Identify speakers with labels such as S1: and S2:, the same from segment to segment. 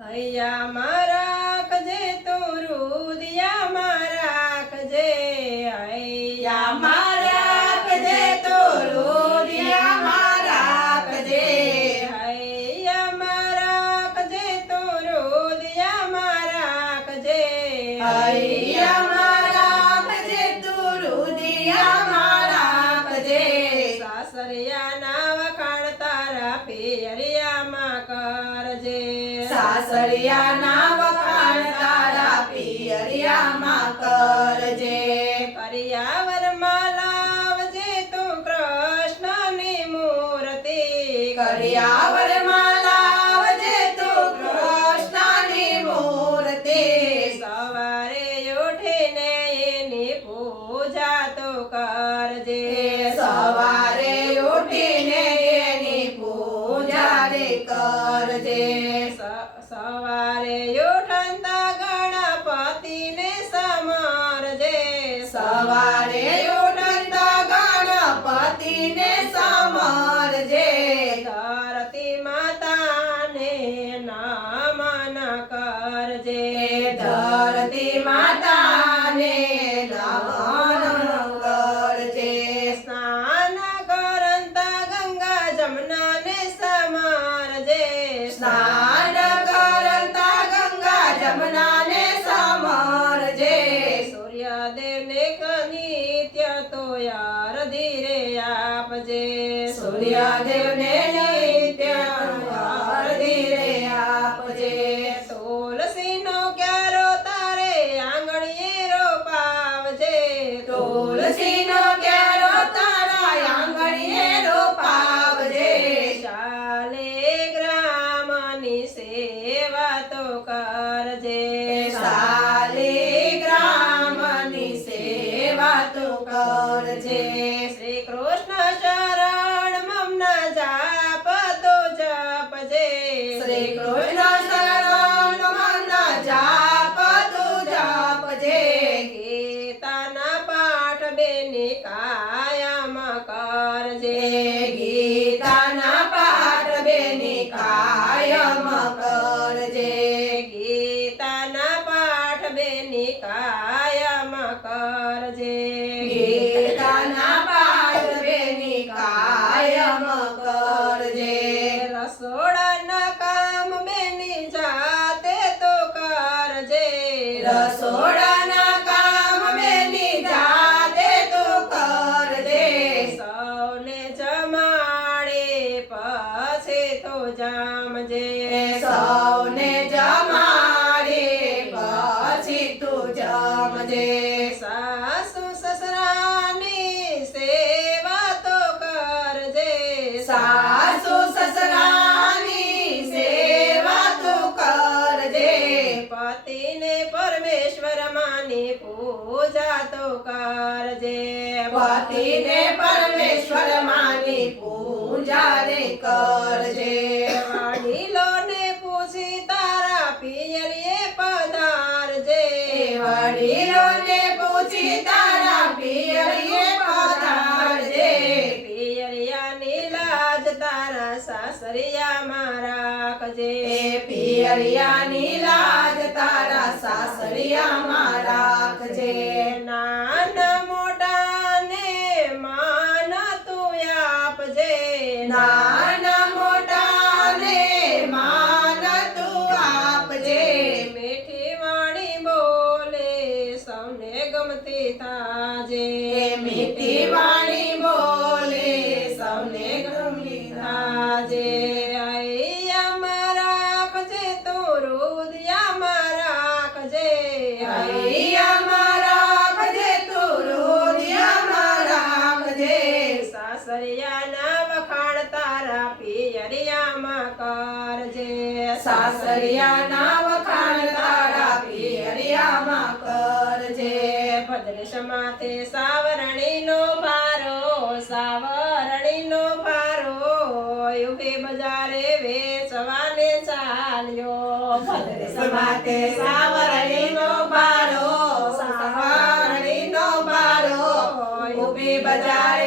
S1: હૈયામાં રાખજે તું રુદિયામાં રાખજે
S2: યામાં રાખજે તું કજે રાખજે.
S1: મારા કજે તું રુદિયામાં કજે
S2: હૈયામાં
S1: સાસરિયાના વખાણ તારા પિયરિયામાં કરજે. કરિયાવરમાં લાવજે તું કૃષ્ણની મૂર્તિ.
S2: કરિયાવરમાં લાવજે તું કૃષ્ણની મૂર્તિ.
S1: સવારે ઉઠીને એની પૂજા તો કરજે.
S2: સવારે ઉઠીને એની પૂજા રે કરજે. कृष्णा
S1: गंगा जमुना તો જામજે
S2: સૌને જમાડે પછી તું જમજે
S1: સાસુ સસરાની સેવા તો કરજે.
S2: સાસુ
S1: સાસરિયામાં મારા
S2: કજે. પિયરિયાની લાજ તારા સાસરિયામાં રાખજે
S1: નાના મોટાને માન તું આપજે.
S2: નાના
S1: સાસરિયાના વખાણ તારા પિયરિયામાં કરજે
S2: સાસરિયાના વખાણ તારા પિયરિયામાં કરજે
S1: ભદ્રેશ માથે સાવરણીનો ભારો સાવરણીનો ભારો યુગે બજારે વેચવાને ચાલ્યો ભદ્રેશ
S2: માતે સાવરણીનો બારો સાવરણીનો ભારો ઊભી બજારે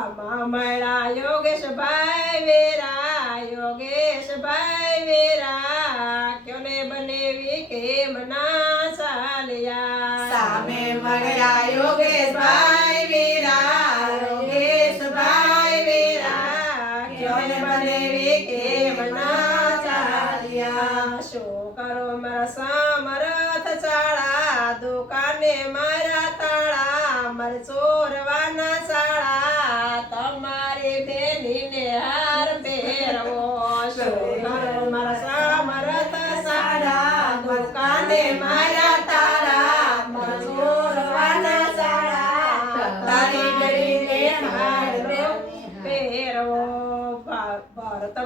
S1: સામા મળા યોગેશ ભાઈ વેરા યોગેશ ભાઈ વેરા ક્યોને બનેવી કેમ મના સાલિયા?
S2: સામે મળ્યા યોગેશભાઈ વીરા યોગેશભાઈ વેરા ક્યોને બનેવી કેમ મના સાલિયા?
S1: શો કરો મારા સામરથ ચાળા દુકાને મારા તાળા મારે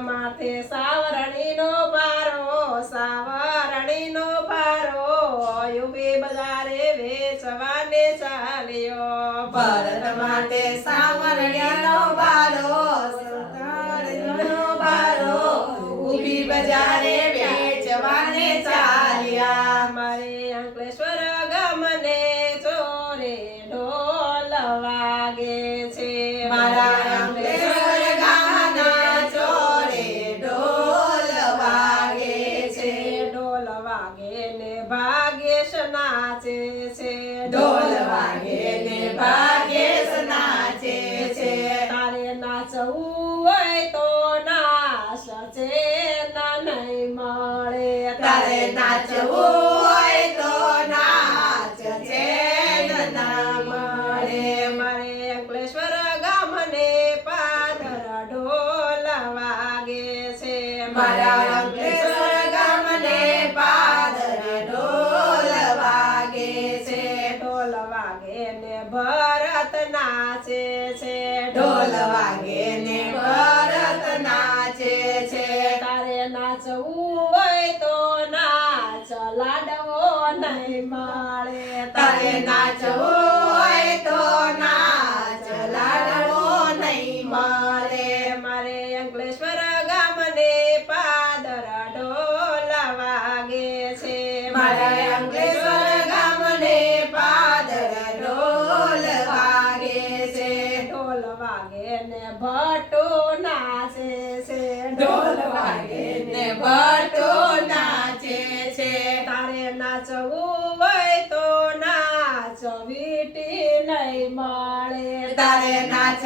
S1: માથે સાવરણીનો ભારો સાવરણીનો ભારો યુબી બજારે વેચવાને ચાલ્યો.
S2: ભારત માટે સાવરણીનો ભારો સાવરણીનો ભારો ઊભી બજારે
S1: છે
S2: વાગે
S1: ને ભરત નાચે છે.
S2: ઢોલ વાગે ને ભરત નાચે છે.
S1: તારે નાચવું હોય તો નાચ, લાડવો નહીં માળે.
S2: તારે નાચવું હોય તો નાચ.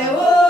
S2: Oh.